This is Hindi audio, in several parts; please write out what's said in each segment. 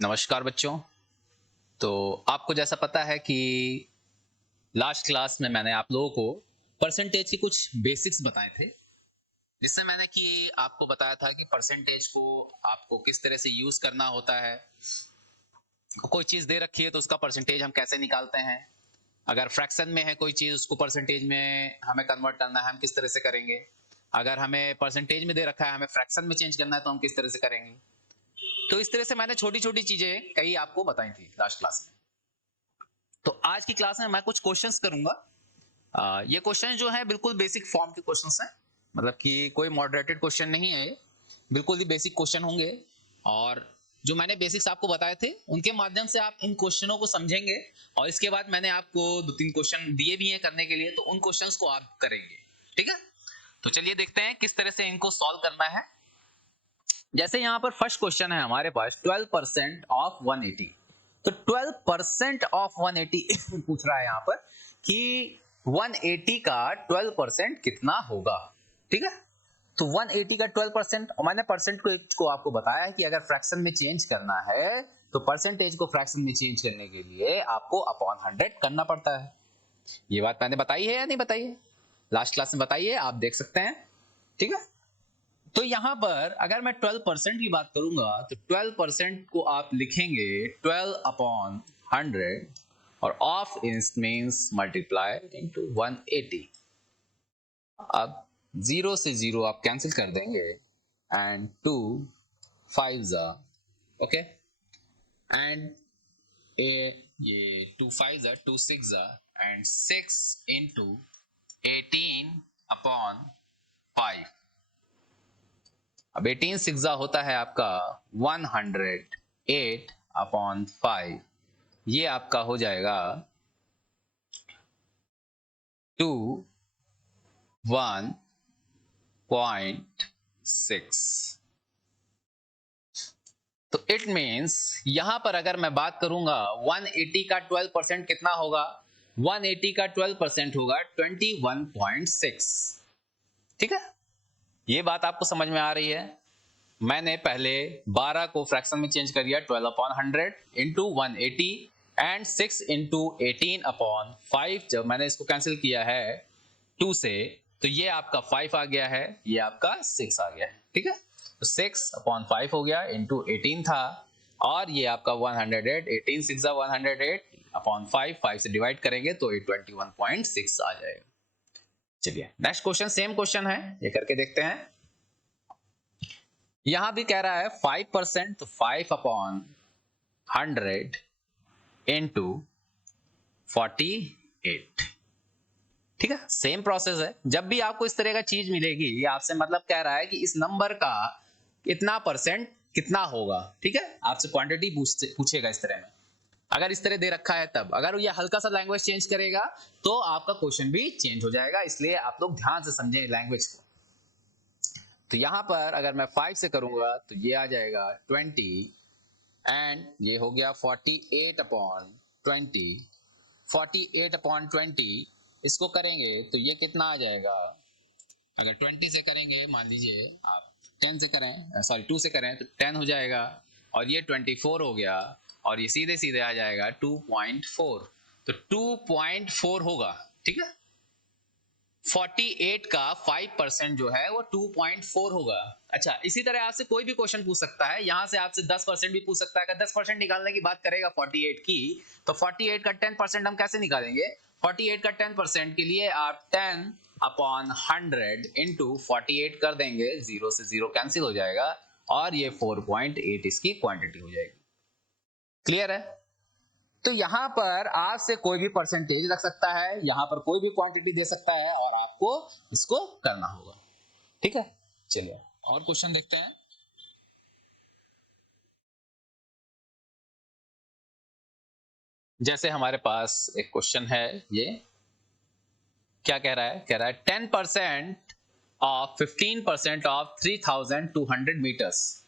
नमस्कार बच्चों। तो आपको जैसा पता है कि लास्ट क्लास में मैंने आप लोगों को परसेंटेज के कुछ बेसिक्स बताए थे, जिससे मैंने कि आपको बताया था कि परसेंटेज को आपको किस तरह से यूज करना होता है। कोई चीज दे रखी है तो उसका परसेंटेज हम कैसे निकालते हैं, अगर फ्रैक्शन में है कोई चीज उसको परसेंटेज में हमें कन्वर्ट करना है हम किस तरह से करेंगे, अगर हमें परसेंटेज में दे रखा है हमें फ्रैक्शन में चेंज करना है तो हम किस तरह से करेंगे। तो इस तरह से मैंने छोटी छोटी चीजें कई आपको बताई थी लास्ट क्लास में। तो आज की क्लास में मैं कुछ क्वेश्चंस करूंगा। ये क्वेश्चन जो है बिल्कुल बेसिक फॉर्म के क्वेश्चंस हैं, मतलब कि कोई मॉडरेटेड क्वेश्चन नहीं है, ये बिल्कुल ही बेसिक क्वेश्चन होंगे। और जो मैंने बेसिक्स आपको बताए थे उनके माध्यम से आप इन क्वेश्चनों को समझेंगे, और इसके बाद मैंने आपको 2-3 क्वेश्चन दिए भी हैं करने के लिए, तो उन क्वेश्चंस को आप करेंगे। ठीक है, तो चलिए देखते हैं किस तरह से इनको सॉल्व करना है। जैसे यहाँ पर फर्स्ट क्वेश्चन है हमारे पास 12% ऑफ 180। तो 12% ऑफ 180 पूछ रहा है यहाँ पर कि 180 का 12% कितना होगा। ठीक है, तो 180 का 12%, और मैंने परसेंट को आपको बताया है कि अगर फ्रैक्शन में चेंज करना है तो परसेंटेज को फ्रैक्शन में चेंज करने के लिए आपको अपॉन 100 करना पड़ता है। ये बात मैंने बताई है या नहीं बताई है? लास्ट क्लास में बताई है, आप देख सकते हैं। ठीक है, तो यहां पर अगर मैं 12% की बात करूंगा तो 12% को आप लिखेंगे 12 अपॉन 100, और ऑफ मींस मल्टीप्लाई इनटू 180। अब 0 से 0 आप कैंसिल कर देंगे, एंड 2 5 जा, ओके, एंड ये 2 5 जा 2 6 जा, एंड 6 इनटू 18 अपॉन 5। अब 18 सिक्सा होता है आपका 108 अपॉन 5। ये आपका हो जाएगा 21.6। तो इट मीन्स यहां पर अगर मैं बात करूंगा 180 का 12% कितना होगा, 180 का 12% होगा 21.6। ठीक है, ये बात आपको समझ में आ रही है? मैंने पहले 12 को फ्रैक्शन में चेंज कर दिया 12 upon 100 into 180 and 6 into 18 upon 5। जब मैंने इसको कैंसिल किया है 2 से, तो ये आपका 5 आ गया है, ये आपका 6 आ गया है। ठीक है, तो 6 अपॉन 5 हो गया इंटू 18 था, और ये आपका 108, 18 6 108 अपॉन 5, 5 से डिवाइड करेंगे तो ये 21.6 आ जाएगा। चलिए नेक्स्ट क्वेश्चन, सेम क्वेश्चन है, ये करके देखते हैं। यहां भी कह रहा है 5%, तो 5 अपॉन 100 इंटू 48। ठीक है, सेम प्रोसेस है। जब भी आपको इस तरह का चीज मिलेगी, ये आपसे मतलब कह रहा है कि इस नंबर का इतना परसेंट कितना होगा। ठीक है, आपसे क्वांटिटी पूछेगा इस तरह में। अगर इस तरह दे रखा है तब, अगर ये हल्का सा लैंग्वेज चेंज करेगा तो आपका क्वेश्चन भी चेंज हो जाएगा, इसलिए आप लोग ध्यान से समझें लैंग्वेज को। तो यहां पर अगर मैं 5 से करूंगा तो ये आ जाएगा 20, एंड ये हो गया 48 अपॉन 20। 48 अपॉन 20 इसको करेंगे तो ये कितना आ जाएगा, अगर 20 से करेंगे, मान लीजिए आप 10 से करें, सॉरी 2 से करें तो 10 हो जाएगा, और ये 24 हो गया, और ये सीधे सीधे आ जाएगा 2.4। तो 2.4 होगा। ठीक है, 48 का 5% जो है वो 2.4 होगा। अच्छा, इसी तरह आपसे कोई भी क्वेश्चन पूछ सकता है, यहां से आपसे 10% भी पूछ सकता है। अगर 10% निकालने की बात करेगा 48 की, तो 48 का 10% हम कैसे निकालेंगे? 48 का 10% के लिए आप 10 अपॉन 100 इंटू 48 कर देंगे, 0 से 0 कैंसिल हो जाएगा, और ये 4.8 इसकी क्वांटिटी हो जाएगी। क्लियर है? तो यहां पर आपसे कोई भी परसेंटेज रख सकता है, यहां पर कोई भी क्वांटिटी दे सकता है, और आपको इसको करना होगा। ठीक है, चलिए और क्वेश्चन देखते हैं। जैसे हमारे पास एक क्वेश्चन है, ये क्या कह रहा है? कह रहा है 10% ऑफ 15% ऑफ 3200 मीटर्स।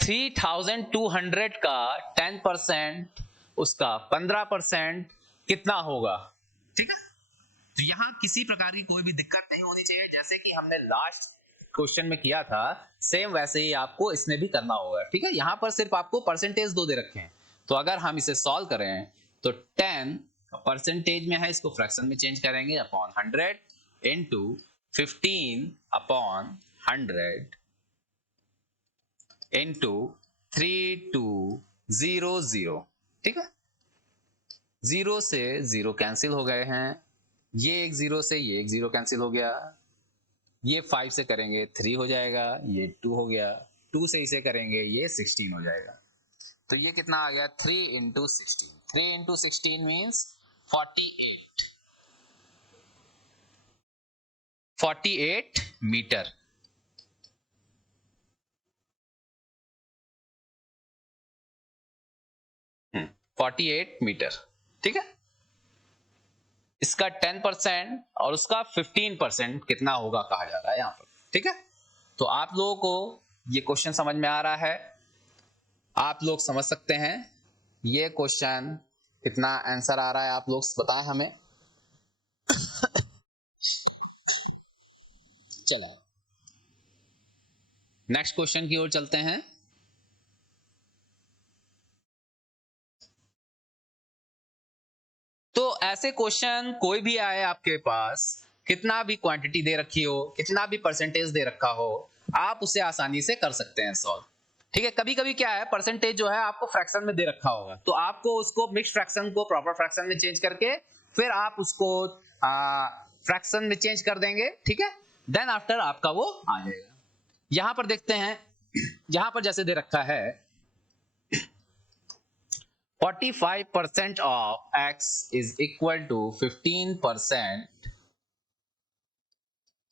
3200 का 10%, उसका 15% कितना होगा? ठीक है, तो यहां किसी प्रकार की कोई भी दिक्कत नहीं होनी चाहिए, जैसे कि हमने लास्ट क्वेश्चन में किया था सेम वैसे ही आपको इसमें भी करना होगा, ठीक है। यहाँ पर सिर्फ आपको परसेंटेज दो दे रखे हैं, तो अगर हम इसे सॉल्व करें तो 10 परसेंटेज में है, इसको फ्रैक्शन में चेंज करेंगे अपॉन 100 इनटू 15 अपॉन 100 इनटू 3200, ठीक है। 0 से 0 कैंसिल हो गए हैं, ये एक 0 से ये एक 0 कैंसिल हो गया, ये 5 से करेंगे 3 हो जाएगा, ये 2 हो गया, 2 से इसे करेंगे ये 16 हो जाएगा। तो ये कितना आ गया 3 इंटू 16, 3 इंटू 16 मीन्स 48, 48 मीटर। हम्म, 48 मीटर, ठीक है। इसका 10% और उसका 15% कितना होगा कहा जा रहा है यहाँ पर, ठीक है। तो आप लोगों को ये क्वेश्चन समझ में आ रहा है, आप लोग समझ सकते हैं ये क्वेश्चन कितना आंसर आ रहा है, आप लोग बताएं हमें। चलो नेक्स्ट क्वेश्चन की ओर चलते हैं। तो ऐसे क्वेश्चन कोई भी आए आपके पास, कितना भी क्वांटिटी दे रखी हो, कितना भी परसेंटेज दे रखा हो, आप उसे आसानी से कर सकते हैं सॉल्व, ठीक है। कभी कभी क्या है, परसेंटेज जो है आपको फ्रैक्शन में दे रखा होगा, तो आपको उसको मिक्स फ्रैक्शन को प्रॉपर फ्रैक्शन में चेंज करके फिर आप उसको फ्रैक्शन में चेंज कर देंगे, ठीक है। देन आफ्टर आपका वो आ जाएगा। यहां पर देखते हैं, यहां पर जैसे दे रखा है 45% of x is equal to 15%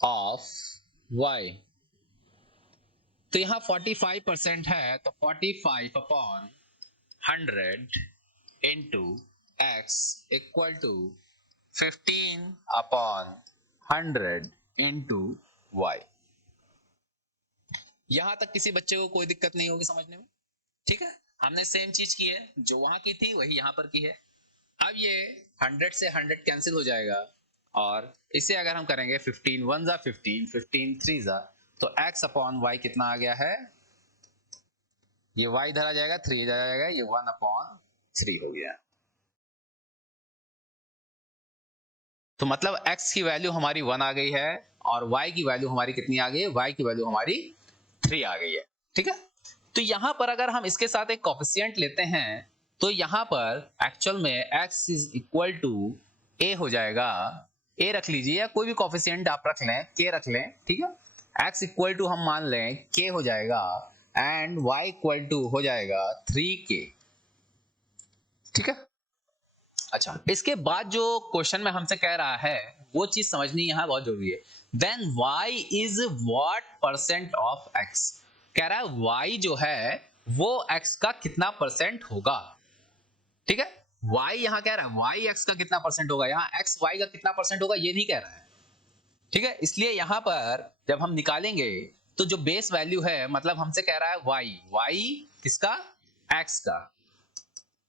of y। तो यहां 45% है, तो 45 upon 100 into x equal to 15 upon 100 into y. यहां तक किसी बच्चे को कोई दिक्कत नहीं होगी समझने में, ठीक है। हमने सेम चीज की है, जो वहां की थी वही यहां पर की है। अब ये 100 से 100 कैंसिल हो जाएगा, और इसे अगर हम करेंगे 15 1 जा 15, 15 3 जा, तो x अपॉन वाई कितना आ गया है, ये y इधर आ जाएगा, 3 इधर आ जाएगा, ये 1 अपॉन 3 हो गया। तो मतलब x की वैल्यू हमारी 1 आ गई है, और y की वैल्यू हमारी कितनी आ गई है, y की वैल्यू हमारी 3 आ गई है, ठीक है। तो यहां पर अगर हम इसके साथ एक कोफिशिएंट लेते हैं, तो यहां पर एक्चुअल में x is equal to a हो जाएगा, a रख लीजिए या कोई भी कोफिशिएंट आप रख लें, k रख लें, ठीक है। x इक्वल टू हम मान लें k हो जाएगा, एंड y इक्वल टू हो जाएगा 3k, ठीक है। अच्छा, इसके बाद जो क्वेश्चन में हमसे कह रहा है वो चीज समझनी यहां बहुत जरूरी है। Then y is what percent of x, कह रहा है y जो है वो x का कितना परसेंट होगा, ठीक है। y यहां कह रहा है y x का कितना परसेंट होगा, यहां x y का कितना परसेंट होगा ये नहीं कह रहा है, ठीक है। इसलिए यहां पर जब हम निकालेंगे तो जो बेस वैल्यू है, मतलब हमसे कह रहा है y किसका, x का,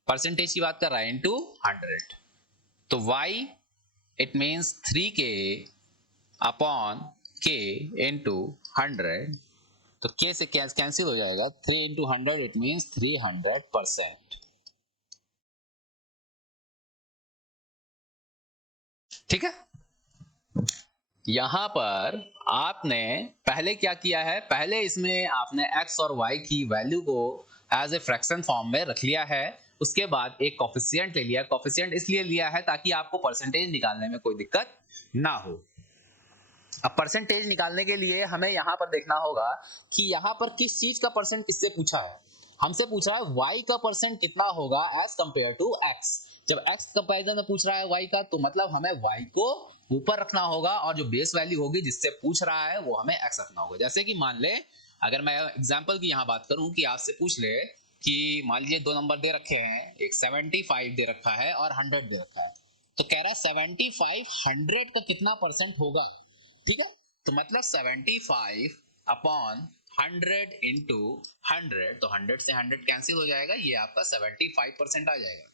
परसेंटेज की बात कर रहा है, इनटू 100। तो y it means 3k upon k into 100, तो k से कैंसिल हो जाएगा, 3 इंटू 100 इट मीन्स 300%, ठीक है। यहां पर आपने पहले क्या किया है, पहले इसमें आपने x और y की वैल्यू को एज ए फ्रैक्शन फॉर्म में रख लिया है, उसके बाद एक कोफिशिएंट ले लिया। कोफिशिएंट इसलिए लिया है ताकि आपको परसेंटेज निकालने में कोई दिक्कत ना हो। अब परसेंटेज निकालने के लिए हमें यहां पर देखना होगा कि यहां पर किस चीज का परसेंट किससे पूछा है। हमसे पूछ रहा है y का परसेंट कितना होगा एज कंपेयर टू x। जब x कंपैरिजन में पूछ रहा है y का, तो मतलब हमें y को ऊपर रखना होगा, और जो बेस वैल्यू होगी जिससे पूछ रहा है वो हमें x रखना होगा। जैसे कि मान ले, अगर मैं एग्जांपल की यहां बात करूं कि आपसे पूछ ले कि मान लीजिए दो नंबर दे रखे हैं, एक 75 दे रखा है और 100 दे रखा है, तो कह रहा है 75 100 का कितना परसेंट होगा, ठीक है। तो मतलब 75 अपॉन 100 इंटू 100, तो 100 से 100 कैंसिल हो जाएगा, ये आपका 75% आ जाएगा,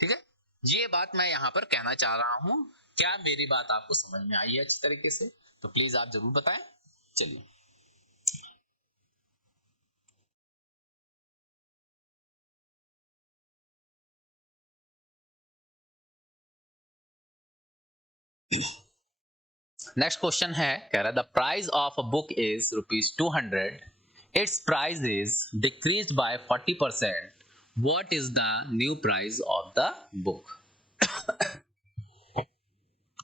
ठीक है। ये बात मैं यहां पर कहना चाह रहा हूं, क्या मेरी बात आपको समझ में आई है अच्छी तरीके से, तो प्लीज आप जरूर बताएं। चलिए, नेक्स्ट क्वेश्चन है, कह रहा है the price of a book is ₹200, it's price is decreased bye 40%, what is the new price of the book.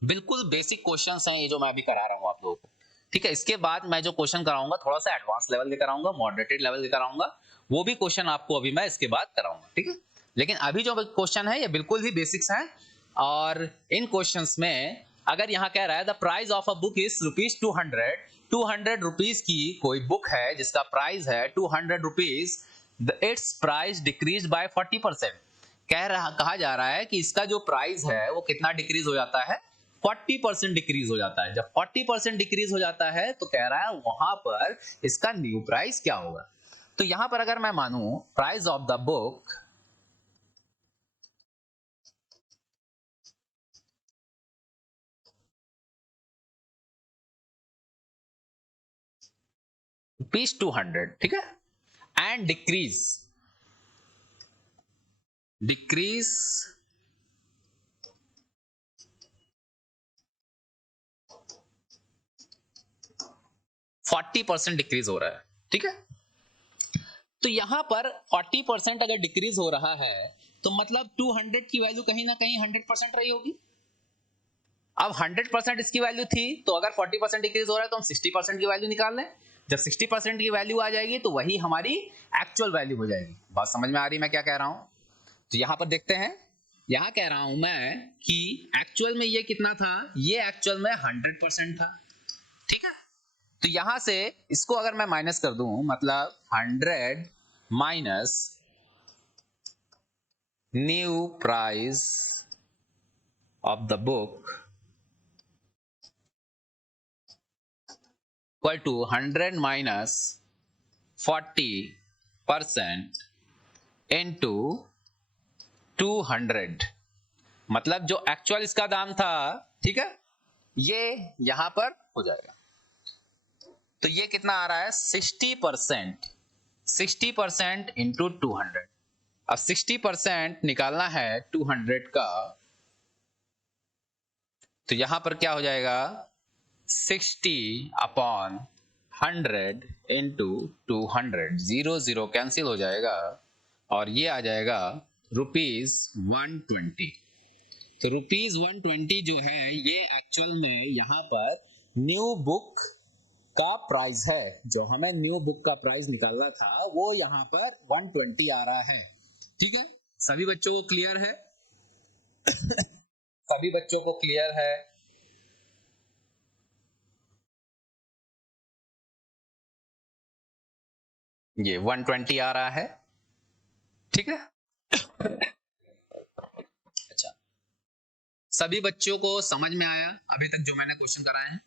बिल्कुल बेसिक क्वेश्चंस हैं ये जो मैं अभी करा रहा हूं आप लोगों को, ठीक है। इसके बाद मैं जो क्वेश्चन कराऊंगा थोड़ा सा एडवांस लेवल के कराऊंगा, मॉडरेटेड लेवल के कराऊंगा, वो भी क्वेश्चन आपको अभी मैं इसके बाद कराऊंगा, ठीक है। लेकिन अभी जो क्वेश्चन है ये बिल्कुल ही बेसिक्स हैं, और इन क्वेश्चंस में अगर यहाँ कह रहा है the price of a book is ₹200, 200 rupees की कोई बुक है जिसका प्राइस है 200 rupees, it's price decrease by 40%। कहा जा रहा है कि इसका जो प्राइस है वो कितना डिक्रीज हो जाता है, 40% डिक्रीज हो जाता है। जब 40% डिक्रीज हो जाता है तो कह रहा है वहां पर इसका न्यू प्राइस क्या होगा। तो यहां पर अगर मैं मानूं प्राइस ऑफ द बुक ₹200, ठीक है, एंड डिक्रीज 40% डिक्रीज हो रहा है, ठीक है। तो यहां पर 40% अगर डिक्रीज हो रहा है तो मतलब 200 की वैल्यू कहीं ना कहीं 100% रही होगी। अब 100% इसकी वैल्यू थी, तो अगर 40% डिक्रीज हो रहा है तो हम 60% की वैल्यू निकाल लें। जब 60% की वैल्यू आ जाएगी तो वही हमारी एक्चुअल वैल्यू हो जाएगी। बात समझ में आ रही है मैं क्या कह रहा हूं। तो यहां पर देखते हैं, यहां कह रहा हूं मैं कि एक्चुअल में ये कितना था, ये एक्चुअल में 100% था, ठीक है। तो यहां से इसको अगर मैं माइनस कर दूं, मतलब 100 minus new price of the book equal to 100 minus 40% into 200, मतलब जो एक्चुअल इसका दाम था, ठीक है, ये यहां पर हो जाएगा। तो ये कितना आ रहा है 60%, 60% इंटू 200। अब 60% निकालना है 200 का, तो यहां पर क्या हो जाएगा 60/100 इंटू 200, 0 0 कैंसिल हो जाएगा और ये आ जाएगा ₹120। तो ₹120 जो है ये एक्चुअल में यहाँ पर न्यू बुक का प्राइस है। जो हमें न्यू बुक का प्राइस निकालना था वो यहाँ पर 120 आ रहा है, ठीक है। सभी बच्चों को क्लियर है? सभी बच्चों को क्लियर है? ये 120 आ रहा है, ठीक है। अच्छा, सभी बच्चों को समझ में आया अभी तक जो मैंने क्वेश्चन कराए हैं?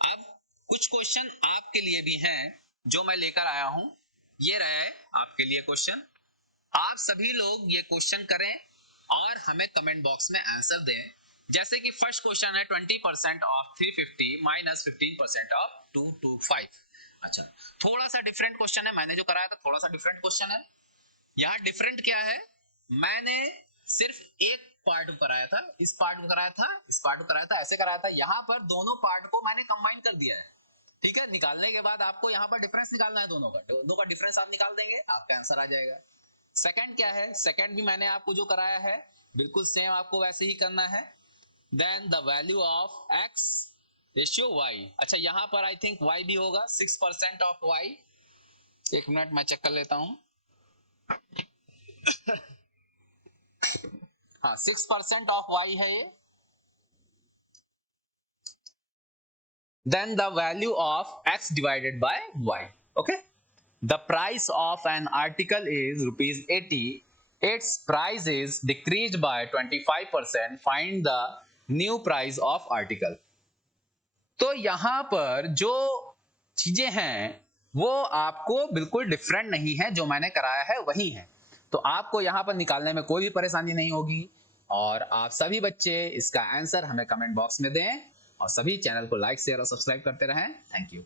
अब कुछ क्वेश्चन आपके लिए भी हैं जो मैं लेकर आया हूं, ये रहे आपके लिए क्वेश्चन। आप सभी लोग ये क्वेश्चन करें और हमें कमेंट बॉक्स में आंसर दें। जैसे कि फर्स्ट क्वेश्चन है 20% ऑफ 350 माइनस 15% ऑफ 225। अच्छा, थोड़ा सा डिफरेंट क्वेश्चन है, मैंने जो कराया था थोड़ा सा डिफरेंट क्वेश्चन है। यहाँ डिफरेंट क्या है, मैंने सिर्फ एक पार्ट कराया था, इस पार्ट को कराया था, इस पार्ट को कराया था, ऐसे कराया था। यहाँ पर दोनों पार्ट को मैंने कंबाइन कर दिया है, ठीक है। निकालने के बाद आपको यहाँ पर डिफरेंस निकालना है, दोनों का डिफरेंस आप निकाल देंगे, आपका आंसर आ जाएगा। सेकंड क्या है, सेकंड भी मैंने आपको जो कराया है बिल्कुल सेम आपको वैसे ही करना है। Then the value of x ratio y। अच्छा, यहाँ पर आई थिंक y भी होगा, 6% ऑफ y। एक मिनट मैं चेक कर लेता हूँ। हाँ, 6% ऑफ y है ये। Then the value of x divided by y. Okay. The price of an article is ₹80. Its price is decreased by 25%. Find the new price of article. तो यहां पर जो चीजें हैं वो आपको बिल्कुल डिफरेंट नहीं है, जो मैंने कराया है वही है। तो आपको यहां पर निकालने में कोई भी परेशानी नहीं होगी। और आप सभी बच्चे इसका आंसर हमें कमेंट बॉक्स में दें और सभी चैनल को लाइक शेयर और सब्सक्राइब करते रहें। Thank you.